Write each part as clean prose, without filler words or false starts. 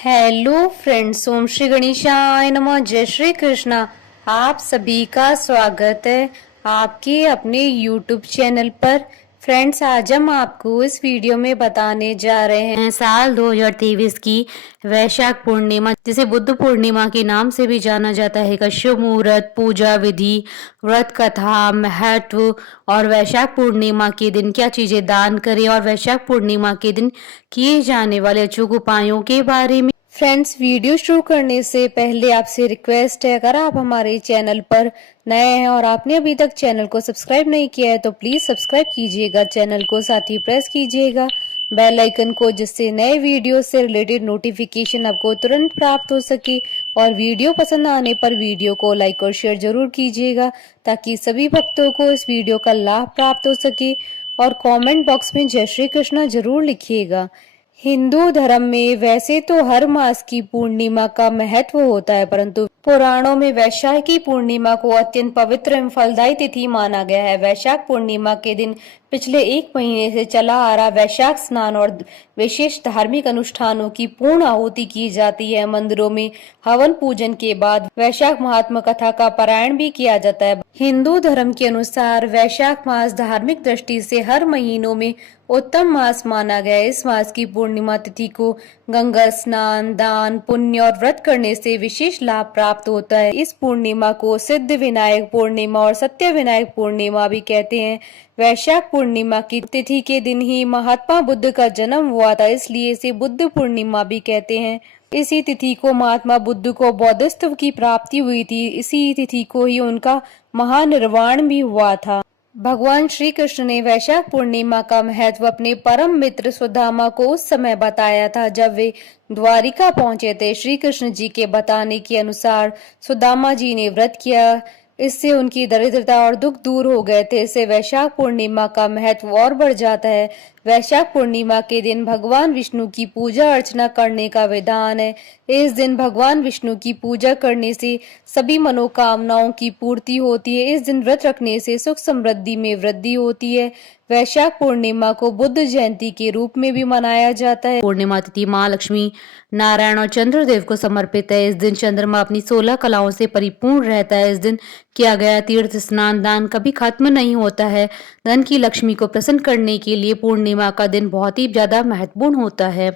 Hello friends, ओम श्री गणेशाय नमः। जय श्री कृष्णा। आप सभी का स्वागत है आपके अपने यूट्यूब चैनल पर। फ्रेंड्स, आज हम आपको इस वीडियो में बताने जा रहे हैं साल 2023 की वैशाख पूर्णिमा, जिसे बुद्ध पूर्णिमा के नाम से भी जाना जाता है, का शुभ मुहूर्त, पूजा विधि, व्रत कथा, महत्व और वैशाख पूर्णिमा के दिन क्या चीजें दान करें और वैशाख पूर्णिमा के दिन किए जाने वाले अचूक उपायों के बारे में। फ्रेंड्स, वीडियो शुरू करने से पहले आपसे रिक्वेस्ट है, अगर आप हमारे चैनल पर नए हैं और आपने अभी तक चैनल को सब्सक्राइब नहीं किया है तो प्लीज सब्सक्राइब कीजिएगा चैनल को, साथ ही प्रेस कीजिएगा बेल आइकन को, जिससे नए वीडियो से रिलेटेड नोटिफिकेशन आपको तुरंत प्राप्त हो सके। और वीडियो पसंद आने पर वीडियो को लाइक और शेयर जरूर कीजिएगा ताकि सभी भक्तों को इस वीडियो का लाभ प्राप्त हो सके। और कमेंट बॉक्स में जय श्री कृष्णा जरूर लिखिएगा। हिंदू धर्म में वैसे तो हर मास की पूर्णिमा का महत्व होता है, परंतु पुराणों में वैशाख की पूर्णिमा को अत्यंत पवित्र एवं फलदायी तिथि माना गया है। वैशाख पूर्णिमा के दिन पिछले 1 महीने से चला आ रहा वैशाख स्नान और विशेष धार्मिक अनुष्ठानों की पूर्ण आहुति की जाती है। मंदिरों में हवन पूजन के बाद वैशाख महात्मा कथा का पारायण भी किया जाता है। हिंदू धर्म के अनुसार वैशाख मास धार्मिक दृष्टि से हर महीनों में उत्तम मास माना गया है। इस मास की पूर्णिमा तिथि को गंगा स्नान, दान, पुण्य और व्रत करने से विशेष लाभ प्राप्त होता है। इस पूर्णिमा को सिद्ध विनायक पूर्णिमा और सत्य विनायक पूर्णिमा भी कहते हैं। वैशाख पूर्णिमा की तिथि के दिन ही महात्मा बुद्ध का जन्म हुआ था, इसलिए इसे बुद्ध पूर्णिमा भी कहते हैं। इसी तिथि को महात्मा बुद्ध को बौद्धत्व की प्राप्ति हुई थी। इसी तिथि को ही उनका महानिर्वाण भी हुआ था। भगवान श्री कृष्ण ने वैशाख पूर्णिमा का महत्व अपने परम मित्र सुदामा को उस समय बताया था जब वे द्वारिका पहुंचे थे। श्री कृष्ण जी के बताने के अनुसार सुदामा जी ने व्रत किया, इससे उनकी दरिद्रता और दुख दूर हो गए थे। इससे वैशाख पूर्णिमा का महत्व और बढ़ जाता है। वैशाख पूर्णिमा के दिन भगवान विष्णु की पूजा अर्चना करने का विधान है। इस दिन भगवान विष्णु की पूजा करने से सभी मनोकामनाओं की पूर्ति होती है। इस दिन व्रत रखने से सुख समृद्धि में वृद्धि होती है। वैशाख पूर्णिमा को बुद्ध जयंती के रूप में भी मनाया जाता है। पूर्णिमा तिथि माँ लक्ष्मी, नारायण और चंद्रदेव को समर्पित है। इस दिन चंद्रमा अपनी 16 कलाओं से परिपूर्ण रहता है। इस दिन किया गया तीर्थ स्नान दान कभी खत्म नहीं होता है। धन की लक्ष्मी को प्रसन्न करने के लिए पूर्णिमा का दिन बहुत ही ज्यादा महत्वपूर्ण होता है।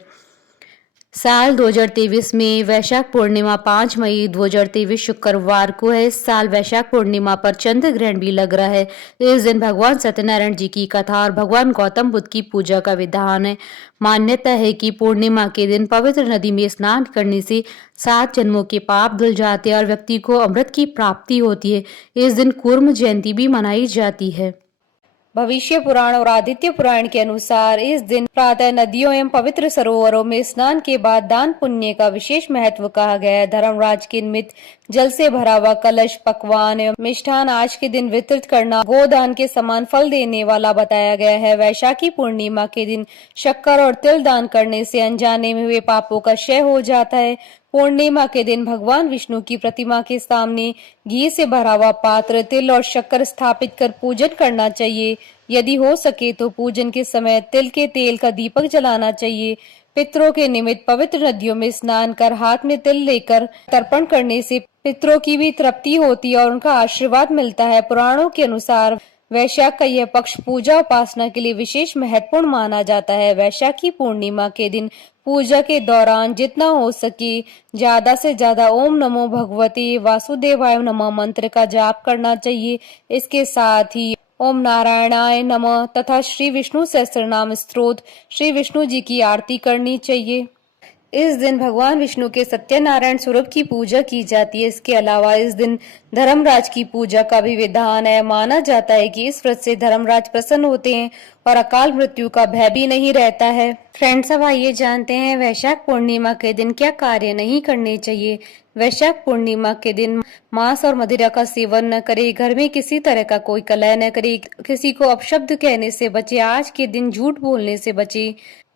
साल 2023 में वैशाख पूर्णिमा 5 मई 2023 शुक्रवार को है। इस साल वैशाख पूर्णिमा पर चंद्र ग्रहण भी लग रहा है। इस दिन भगवान सत्यनारायण जी की कथा और भगवान गौतम बुद्ध की पूजा का विधान है। मान्यता है कि पूर्णिमा के दिन पवित्र नदी में स्नान करने से 7 जन्मों के पाप धुल जाते हैं और व्यक्ति को अमृत की प्राप्ति होती है। इस दिन कूर्म जयंती भी मनाई जाती है। भविष्य पुराण और आदित्य पुराण के अनुसार इस दिन प्रातः नदियों एवं पवित्र सरोवरों में स्नान के बाद दान पुण्य का विशेष महत्व कहा गया है। धर्मराज के निमित्त जल से भरा हुआ कलश, पकवान एवं मिष्ठान आज के दिन वितरित करना गोदान के समान फल देने वाला बताया गया है। वैशाखी पूर्णिमा के दिन शक्कर और तिल दान करने से अनजाने में हुए पापों का क्षय हो जाता है। पूर्णिमा के दिन भगवान विष्णु की प्रतिमा के सामने घी से भरा हुआ पात्र, तिल और शक्कर स्थापित कर पूजन करना चाहिए। यदि हो सके तो पूजन के समय तिल के तेल का दीपक जलाना चाहिए। पितरों के निमित्त पवित्र नदियों में स्नान कर हाथ में तिल लेकर तर्पण करने से पितरों की भी तृप्ति होती है और उनका आशीर्वाद मिलता है। पुराणों के अनुसार वैशाख का यह पक्ष पूजा उपासना के लिए विशेष महत्वपूर्ण माना जाता है। वैशाखी पूर्णिमा के दिन पूजा के दौरान जितना हो सके ज्यादा से ज्यादा ओम नमो भगवते वासुदेवाय नमः मंत्र का जाप करना चाहिए। इसके साथ ही ओम नारायणाय नमः तथा श्री विष्णु सहस्त्रनाम स्तोत्र, श्री विष्णु जी की आरती करनी चाहिए। इस दिन भगवान विष्णु के सत्यनारायण स्वरूप की पूजा की जाती है। इसके अलावा इस दिन धर्मराज की पूजा का भी विधान है। माना जाता है कि इस व्रत से धर्मराज प्रसन्न होते हैं और अकाल मृत्यु का भय भी नहीं रहता है। फ्रेंड्स, अब आइए जानते हैं वैशाख पूर्णिमा के दिन क्या कार्य नहीं करने चाहिए। वैशाख पूर्णिमा के दिन मांस और मदिरा का सेवन न करे, घर में किसी तरह का कोई कलह न करे, किसी को अपशब्द कहने से बचे, आज के दिन झूठ बोलने से बचे।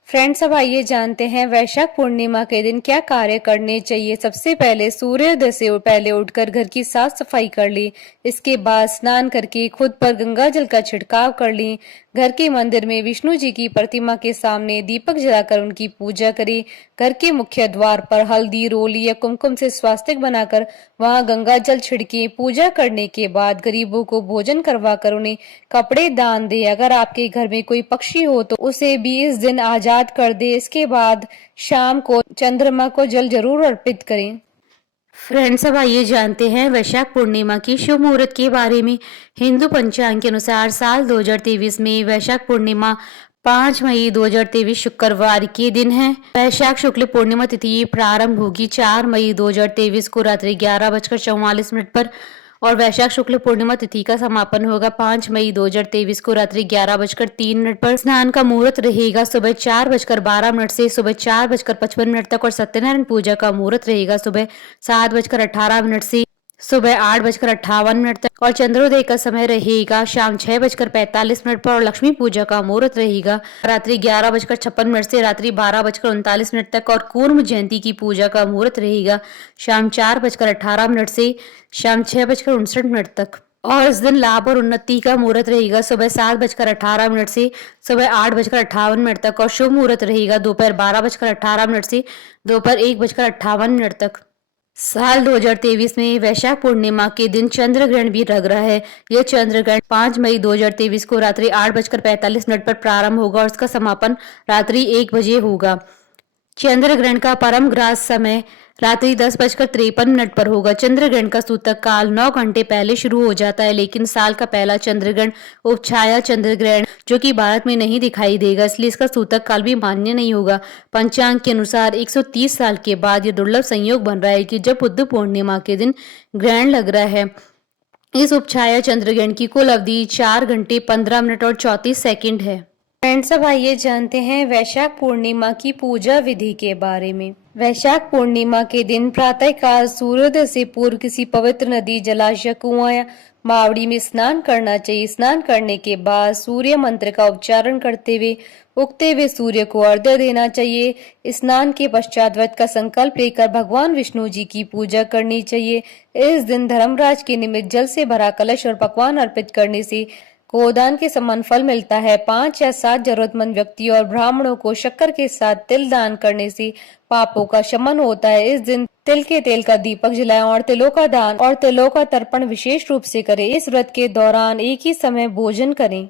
फ्रेंड्स, अब आइए जानते हैं वैशाख पूर्णिमा के दिन क्या कार्य करने चाहिए। सबसे पहले सूर्योदय से पहले उठकर घर की साफ सफाई कर ली। इसके बाद स्नान करके खुद पर गंगा जल का छिड़काव कर ली। घर के मंदिर में विष्णु जी की प्रतिमा के सामने दीपक जलाकर उनकी पूजा करी। घर के मुख्य द्वार पर हल्दी, रोली या कुमकुम से स्वास्तिक बनाकर वहां गंगा जल छिड़के। पूजा करने के बाद गरीबों को भोजन करवाकर उन्हें कपड़े दान दे। अगर आपके घर में कोई पक्षी हो तो उसे भी इस दिन आजाद कर दे। इसके बाद शाम को चंद्रमा को जल जरूर अर्पित करें। फ्रेंड्स, अब आइए जानते हैं वैशाख पूर्णिमा की शुभ मुहूर्त के बारे में। हिंदू पंचांग के अनुसार साल 2023 में वैशाख पूर्णिमा 5 मई 2023 शुक्रवार के दिन है। वैशाख शुक्ल पूर्णिमा तिथि प्रारंभ होगी 4 मई 2023 को रात्रि 11:44 पर और वैशाख शुक्ल पूर्णिमा तिथि का समापन होगा 5 मई 2023 को रात्रि 11:03 पर। स्नान का मुहूर्त रहेगा सुबह 4:12 से सुबह 4:55 तक और सत्यनारायण पूजा का मुहूर्त रहेगा सुबह 7:18 से सुबह 8:58 तक और चंद्रोदय का समय रहेगा शाम 6:45 पर और लक्ष्मी पूजा का मुहूर्त रहेगा रात्रि 11:56 से रात्रि 12:39 तक और कूर्म जयंती की पूजा का मुहूर्त रहेगा शाम 4:18 से शाम 6:59 तक। और इस दिन लाभ और उन्नति का मुहूर्त रहेगा सुबह 7:18 से सुबह 8:58 तक और शुभ मुहूर्त रहेगा दोपहर 12:18 से दोपहर 1:58 तक। साल 2023 में वैशाख पूर्णिमा के दिन चंद्र ग्रहण भी लग रहा है। यह चंद्र ग्रहण 5 मई 2023 को रात्रि 8:45 पर प्रारंभ होगा और इसका समापन रात्रि 1 बजे होगा। चंद्र ग्रहण का परम ग्रास समय रात्रि 10:53 पर होगा। चंद्र ग्रहण का सूतक काल 9 घंटे पहले शुरू हो जाता है, लेकिन साल का पहला चंद्र ग्रहण उपछाया चंद्र ग्रहण जो कि भारत में नहीं दिखाई देगा, इसलिए इसका सूतक काल भी मान्य नहीं होगा। पंचांग के अनुसार 130 साल के बाद ये दुर्लभ संयोग बन रहा है कि जब बुद्ध पूर्णिमा के दिन ग्रहण लग रहा है। इस उपछाया चंद्र ग्रहण की कुल अवधि 4 घंटे 15 मिनट और 34 सेकंड है। फ्रेंड्स, अब आइए जानते हैं वैशाख पूर्णिमा की पूजा विधि के बारे में। वैशाख पूर्णिमा के दिन प्रातःकाल सूर्योदय से पूर्व किसी पवित्र नदी, जलाशय, कुआं या बावड़ी में स्नान करना चाहिए। स्नान करने के बाद सूर्य मंत्र का उच्चारण करते हुए उगते हुए सूर्य को अर्घ्य देना चाहिए। स्नान के पश्चात व्रत का संकल्प लेकर भगवान विष्णु जी की पूजा करनी चाहिए। इस दिन धर्मराज के निमित्त जल से भरा कलश और पकवान अर्पित करने से गोदान के समान फल मिलता है। 5 या 7 जरूरतमंद व्यक्तियों और ब्राह्मणों को शक्कर के साथ तिल दान करने से पापों का शमन होता है। इस दिन तिल के तेल का दीपक जलाएं और तिलों का दान और तिलों का तर्पण विशेष रूप से करें। इस व्रत के दौरान एक ही समय भोजन करें।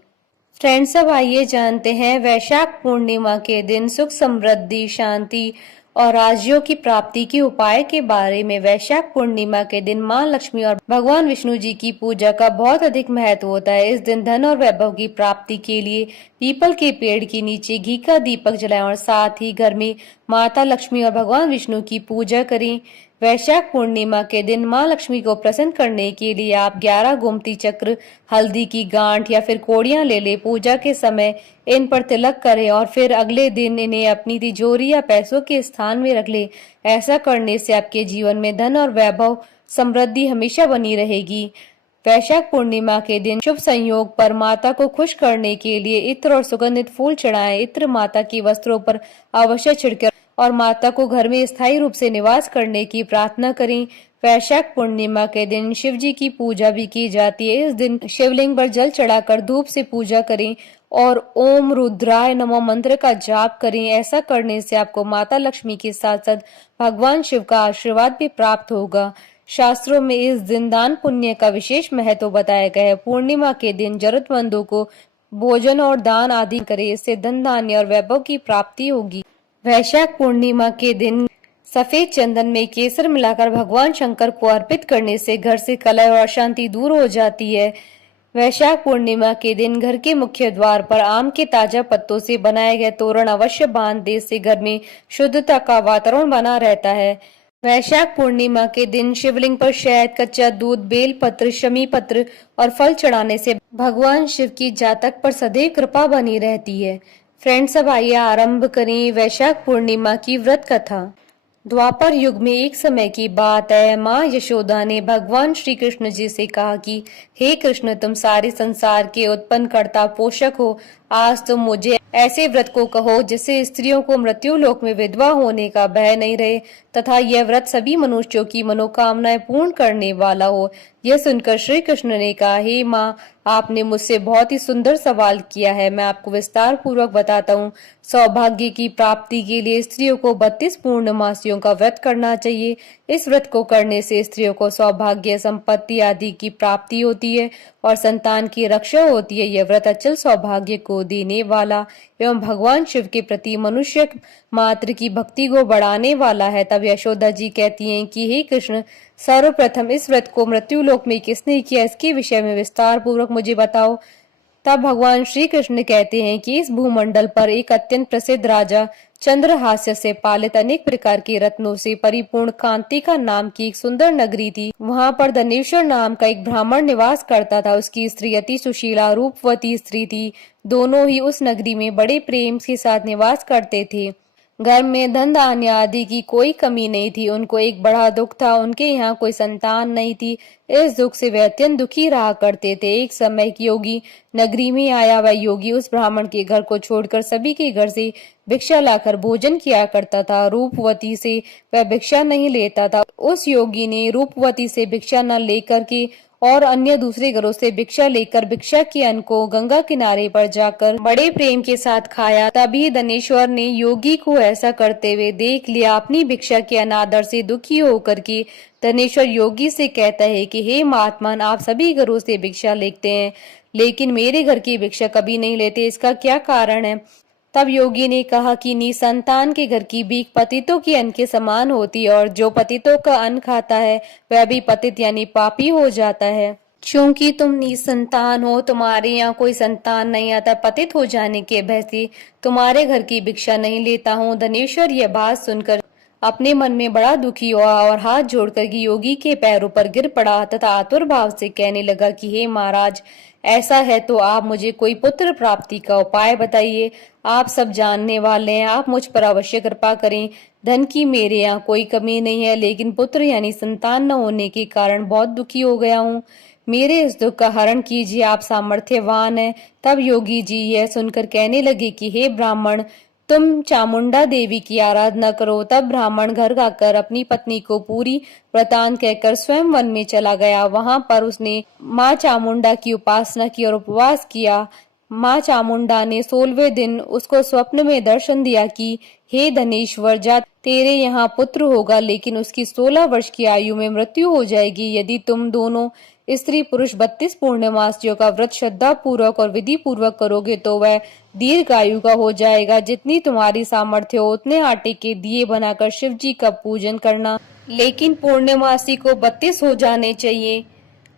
फ्रेंड्स, अब आइए जानते हैं वैशाख पूर्णिमा के दिन सुख, समृद्धि, शांति और राज्यों की प्राप्ति के उपाय के बारे में। वैशाख पूर्णिमा के दिन मां लक्ष्मी और भगवान विष्णु जी की पूजा का बहुत अधिक महत्व होता है। इस दिन धन और वैभव की प्राप्ति के लिए पीपल के पेड़ के नीचे घी का दीपक जलाएं और साथ ही घर में माता लक्ष्मी और भगवान विष्णु की पूजा करें। वैशाख पूर्णिमा के दिन मां लक्ष्मी को प्रसन्न करने के लिए आप 11 गोमती चक्र, हल्दी की गांठ या फिर कोड़ियां ले ले। पूजा के समय इन पर तिलक करें और फिर अगले दिन इन्हें अपनी तिजोरी या पैसों के स्थान में रख ले। ऐसा करने से आपके जीवन में धन और वैभव, समृद्धि हमेशा बनी रहेगी। वैशाख पूर्णिमा के दिन शुभ संयोग पर माता को खुश करने के लिए इत्र और सुगंधित फूल चढ़ाएं। इत्र माता के वस्त्रों पर अवश्य छिड़के और माता को घर में स्थायी रूप से निवास करने की प्रार्थना करें। वैशाख पूर्णिमा के दिन शिव जी की पूजा भी की जाती है। इस दिन शिवलिंग पर जल चढ़ाकर धूप से पूजा करें और ओम रुद्राय नमः मंत्र का जाप करें। ऐसा करने से आपको माता लक्ष्मी के साथ साथ भगवान शिव का आशीर्वाद भी प्राप्त होगा। शास्त्रों में इस दिन दान पुण्य का विशेष महत्व बताया गया है। पूर्णिमा के दिन जरूरतमंदों को भोजन और दान आदि करें, इससे धन, धान्य और वैभव की प्राप्ति होगी। वैशाख पूर्णिमा के दिन सफेद चंदन में केसर मिलाकर भगवान शंकर को अर्पित करने से घर से कलह और अशांति दूर हो जाती है। वैशाख पूर्णिमा के दिन घर के मुख्य द्वार पर आम के ताजा पत्तों से बनाए गए तोरण अवश्य बांध दे, इससे घर में शुद्धता का वातावरण बना रहता है। वैशाख पूर्णिमा के दिन शिवलिंग पर शहद, कच्चा दूध, बेल पत्र, शमी पत्र और फल चढ़ाने से भगवान शिव की जातक पर सदैव कृपा बनी रहती है। फ्रेंड्स, अब आइए आरंभ करें वैशाख पूर्णिमा की व्रत कथा। द्वापर युग में एक समय की बात है, माँ यशोदा ने भगवान श्री कृष्ण जी से कहा कि हे कृष्ण, तुम सारे संसार के उत्पन्न कर्ता पोषक हो। आज तुम मुझे ऐसे व्रत को कहो जिससे स्त्रियों को मृत्यु लोक में विधवा होने का भय नहीं रहे तथा यह व्रत सभी मनुष्यों की मनोकामनाएं पूर्ण करने वाला हो। यह सुनकर श्री कृष्ण ने कहा, हे माँ, आपने मुझसे बहुत ही सुंदर सवाल किया है। मैं आपको विस्तार पूर्वक बताता हूँ। सौभाग्य की प्राप्ति के लिए स्त्रियों को 32 पूर्णमासियों का व्रत करना चाहिए। इस व्रत को करने से स्त्रियों को सौभाग्य, संपत्ति आदि की प्राप्ति होती है और संतान की रक्षा होती है। यह व्रत अचल सौभाग्य को देने वाला एवं भगवान शिव के प्रति मनुष्य मात्र की भक्ति को बढ़ाने वाला है। तब यशोदा जी कहती हैं कि हे कृष्ण, सर्वप्रथम इस व्रत को मृत्यु लोक में किसने किया, इसके विषय में विस्तार पूर्वक मुझे बताओ। तब भगवान श्री कृष्ण कहते हैं कि इस भूमंडल पर एक अत्यंत प्रसिद्ध राजा चंद्रहास्य से पालित अनेक प्रकार के रत्नों से परिपूर्ण कांतिका नाम की एक सुंदर नगरी थी। वहां पर धनेश्वर नाम का एक ब्राह्मण निवास करता था। उसकी स्त्री अति सुशीला रूपवती स्त्री थी। दोनों ही उस नगरी में बड़े प्रेम के साथ निवास करते थे। घर में धन धान्य आदि की कोई कमी नहीं थी। उनको एक बड़ा दुख था, उनके यहाँ कोई संतान नहीं थी। इस दुख से वे अत्यंत दुखी रहा करते थे। एक समय एक योगी नगरी में आया। वह योगी उस ब्राह्मण के घर को छोड़कर सभी के घर से भिक्षा लाकर भोजन किया करता था। रूपवती से वह भिक्षा नहीं लेता था। उस योगी ने रूपवती से भिक्षा न लेकर के और अन्य दूसरे घरों से भिक्षा लेकर भिक्षा के अन्न को गंगा किनारे पर जाकर बड़े प्रेम के साथ खाया। तभी धनेश्वर ने योगी को ऐसा करते हुए देख लिया। अपनी भिक्षा के अनादर से दुखी होकर के धनेश्वर योगी से कहता है कि हे महात्मन, आप सभी घरों से भिक्षा लेते हैं लेकिन मेरे घर की भिक्षा कभी नहीं लेते, इसका क्या कारण है? तब योगी ने कहा कि निसंतान के घर की भीख पतितों के अन्न के समान होती है और जो पतितों का अन्न खाता है वह भी पतित यानी पापी हो जाता है। क्योंकि तुम निसंतान हो, तुम्हारे यहाँ कोई संतान नहीं आता, पतित हो जाने के भय से तुम्हारे घर की भिक्षा नहीं लेता हूँ। धनेश्वर यह बात सुनकर अपने मन में बड़ा दुखी हुआ और हाथ जोड़कर के योगी के पैरों पर गिर पड़ा तथा आतुर भाव से कहने लगा कि हे महाराज, ऐसा है तो आप मुझे कोई पुत्र प्राप्ति का उपाय बताइए। आप सब जानने वाले हैं, आप मुझ पर अवश्य कृपा करें। धन की मेरे यहाँ कोई कमी नहीं है, लेकिन पुत्र यानी संतान न होने के कारण बहुत दुखी हो गया हूँ। मेरे इस दुख का हरण कीजिए, आप सामर्थ्यवान हैं। तब योगी जी यह सुनकर कहने लगे कि हे ब्राह्मण, तुम चामुंडा देवी की आराधना करो। तब ब्राह्मण घर आकर अपनी पत्नी को पूरी वृतांत कहकर स्वयं वन में चला गया। वहां पर उसने माँ चामुंडा की उपासना की और उपवास किया। माँ चामुंडा ने 16वें दिन उसको स्वप्न में दर्शन दिया कि हे धनेश्वर, जा तेरे यहाँ पुत्र होगा, लेकिन उसकी 16 वर्ष की आयु में मृत्यु हो जाएगी। यदि तुम दोनों स्त्री पुरुष 32 पूर्णमासियों का व्रत श्रद्धा पूर्वक और विधि पूर्वक करोगे तो वह दीर्घायु का हो जाएगा। जितनी तुम्हारी सामर्थ्य हो उतने आटे के दिए बनाकर शिव जी का पूजन करना, लेकिन पूर्णमासी को 32 हो जाने चाहिए।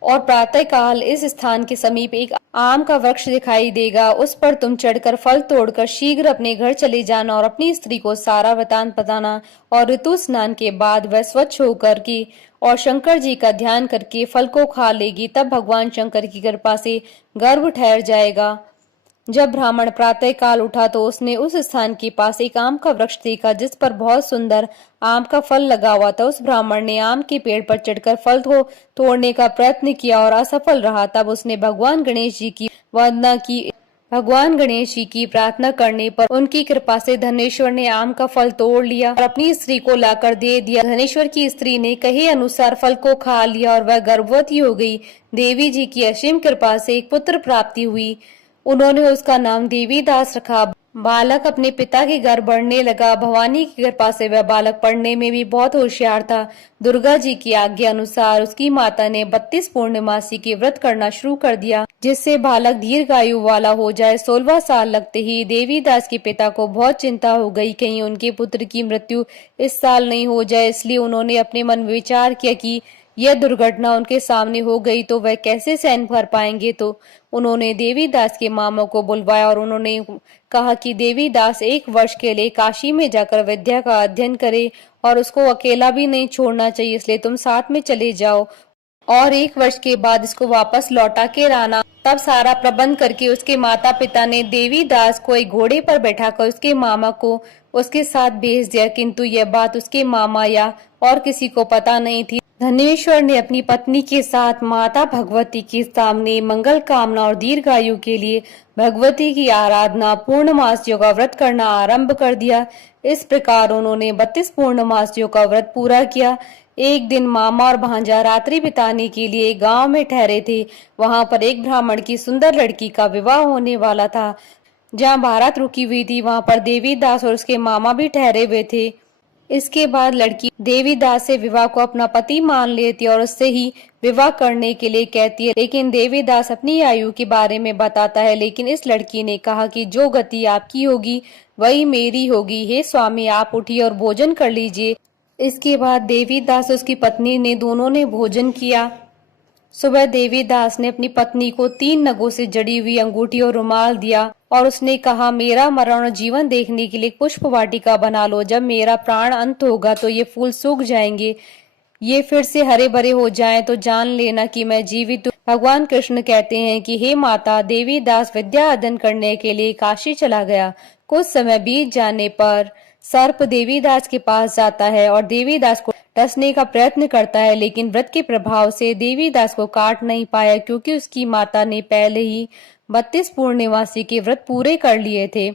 और प्रातः काल इस स्थान के समीप एक आम का वृक्ष दिखाई देगा, उस पर तुम चढ़कर फल तोड़कर शीघ्र अपने घर चले जाना और अपनी स्त्री को सारा वृतांत बताना। और ऋतु स्नान के बाद वह स्वच्छ होकर के और शंकर जी का ध्यान करके फल को खा लेगी। तब भगवान शंकर की कृपा से गर्भ ठहर जाएगा। जब ब्राह्मण प्रातः काल उठा तो उसने उस स्थान के पास एक आम का वृक्ष देखा जिस पर बहुत सुंदर आम का फल लगा हुआ था। उस ब्राह्मण ने आम के पेड़ पर चढ़कर फल को तोड़ने का प्रयत्न किया और असफल रहा। तब उसने भगवान गणेश जी की वंदना की। भगवान गणेश जी की प्रार्थना करने पर उनकी कृपा से धनेश्वर ने आम का फल तोड़ लिया और अपनी स्त्री को लाकर दे दिया। धनेश्वर की स्त्री ने कहे अनुसार फल को खा लिया और वह गर्भवती हो गई। देवी जी की असीम कृपा से एक पुत्र प्राप्ति हुई। उन्होंने उसका नाम देवीदास रखा। बालक अपने पिता के घर बढ़ने लगा। भवानी की कृपा से वह बालक पढ़ने में भी बहुत होशियार था। दुर्गा जी की आज्ञा अनुसार उसकी माता ने 32 पूर्णमासी के व्रत करना शुरू कर दिया, जिससे बालक दीर्घायु वाला हो जाए। 16वां साल लगते ही देवीदास के पिता को बहुत चिंता हो गई, कहीं उनके पुत्र की मृत्यु इस साल नहीं हो जाए। इसलिए उन्होंने अपने मन में विचार किया कि यह दुर्घटना उनके सामने हो गई तो वह कैसे सहन कर पाएंगे। तो उन्होंने देवीदास के मामा को बुलवाया और उन्होंने कहा कि देवीदास 1 वर्ष के लिए काशी में जाकर विद्या का अध्ययन करे और उसको अकेला भी नहीं छोड़ना चाहिए, इसलिए तुम साथ में चले जाओ और 1 वर्ष के बाद इसको वापस लौटा के लाना। तब सारा प्रबंध करके उसके माता पिता ने देवीदास को एक घोड़े पर बैठाकर उसके मामा को उसके साथ भेज दिया, किंतु यह बात उसके मामा या और किसी को पता नहीं थी। धनेश्वर ने अपनी पत्नी के साथ माता भगवती के सामने मंगल कामना और दीर्घायु के लिए भगवती की आराधना पूर्णमासियों का व्रत करना आरंभ कर दिया। इस प्रकार उन्होंने 32 पूर्णमासियों का व्रत पूरा किया। एक दिन मामा और भांजा रात्रि बिताने के लिए गांव में ठहरे थे। वहां पर एक ब्राह्मण की सुंदर लड़की का विवाह होने वाला था। जहां बारात रुकी हुई थी वहां पर देवीदास और उसके मामा भी ठहरे हुए थे। इसके बाद लड़की देवीदास से विवाह को अपना पति मान लेती है और उससे ही विवाह करने के लिए कहती है, लेकिन देवीदास अपनी आयु के बारे में बताता है। लेकिन इस लड़की ने कहा कि जो गति आपकी होगी वही मेरी होगी। हे स्वामी, आप उठिए और भोजन कर लीजिए। इसके बाद देवीदास उसकी पत्नी ने दोनों ने भोजन किया। सुबह देवीदास ने अपनी पत्नी को 3 नगों से जड़ी हुई अंगूठी और रुमाल दिया और उसने कहा, मेरा मरण और जीवन देखने के लिए पुष्प वाटिका बना लो। जब मेरा प्राण अंत होगा तो ये फूल सूख जाएंगे, ये फिर से हरे भरे हो जाएं तो जान लेना कि मैं जीवित हूँ। भगवान कृष्ण कहते हैं कि हे माता, देवीदास विद्या अध्ययन करने के लिए काशी चला गया। कुछ समय बीत जाने पर सर्प देवीदास के पास जाता है और देवीदास को डसने का प्रयत्न करता है, लेकिन व्रत के प्रभाव से देवीदास को काट नहीं पाया, क्योंकि उसकी माता ने पहले ही 32 पूर्णिमासी के व्रत पूरे कर लिए थे।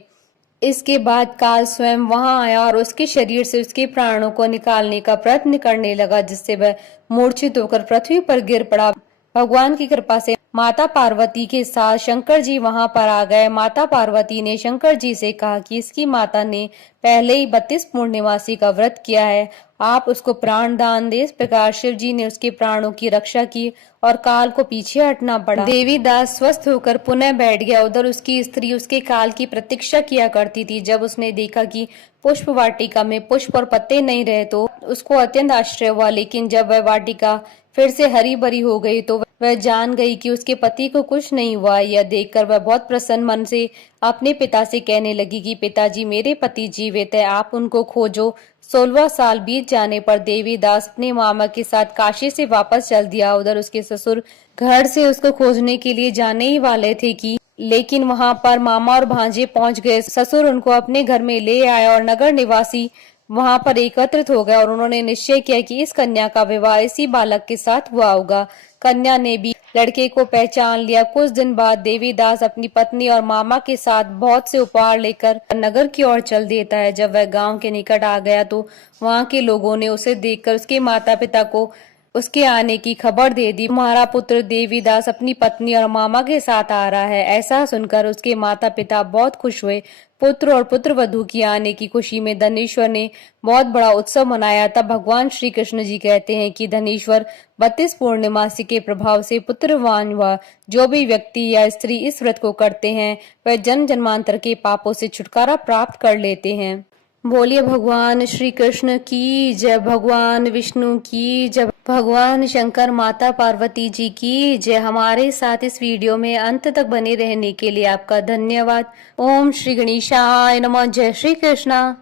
इसके बाद काल स्वयं वहां आया और उसके शरीर से उसके प्राणों को निकालने का प्रयत्न करने लगा, जिससे वह मूर्छित होकर पृथ्वी पर गिर पड़ा। भगवान की कृपा से माता पार्वती के साथ शंकर जी वहां पर आ गए। माता पार्वती ने शंकर जी से कहा कि इसकी माता ने पहले ही 32 पूर्णिमासी का व्रत किया है, आप उसको प्राण दान दे। इस प्रकार शिव जी ने उसके प्राणों की रक्षा की और काल को पीछे हटना पड़ा। देवीदास स्वस्थ होकर पुनः बैठ गया। उधर उसकी स्त्री उसके काल की प्रतीक्षा किया करती थी। जब उसने देखा कि पुष्प वाटिका में पुष्प और पत्ते नहीं रहे तो उसको अत्यंत आश्चर्य हुआ, लेकिन जब वह वाटिका फिर से हरी भरी हो गई तो वह जान गई कि उसके पति को कुछ नहीं हुआ। यह देखकर वह बहुत प्रसन्न मन से अपने पिता से कहने लगी कि पिताजी, मेरे पति जीवित है, आप उनको खोजो। 16वां साल बीत जाने पर देवीदास अपने मामा के साथ काशी से वापस चल दिया। उधर उसके ससुर घर से उसको खोजने के लिए जाने ही वाले थे कि लेकिन वहां पर मामा और भांजे पहुंच गए। ससुर उनको अपने घर में ले आए और नगर निवासी वहां पर एकत्रित हो गए और उन्होंने निश्चय किया कि इस कन्या का विवाह इसी बालक के साथ हुआ होगा। कन्या ने भी लड़के को पहचान लिया। कुछ दिन बाद देवीदास अपनी पत्नी और मामा के साथ बहुत से उपहार लेकर नगर की ओर चल देता है। जब वह गांव के निकट आ गया तो वहां के लोगों ने उसे देखकर उसके माता पिता को उसके आने की खबर दे दी। तुम्हारा पुत्र देवीदास अपनी पत्नी और मामा के साथ आ रहा है। ऐसा सुनकर उसके माता पिता बहुत खुश हुए। पुत्र और पुत्र वधू की आने की खुशी में धनेश्वर ने बहुत बड़ा उत्सव मनाया। तब भगवान श्री कृष्ण जी कहते हैं कि धनेश्वर 32 पूर्णिमासी के प्रभाव से पुत्रवान हुआ। जो भी व्यक्ति या स्त्री इस व्रत को करते हैं वह जन्म जन्मांतर के पापों से छुटकारा प्राप्त कर लेते हैं। बोलिए भगवान श्री कृष्ण की जय, भगवान विष्णु की जय, भगवान शंकर माता पार्वती जी की जय। हमारे साथ इस वीडियो में अंत तक बने रहने के लिए आपका धन्यवाद। ओम श्री गणेशाय नमः। जय श्री कृष्णा।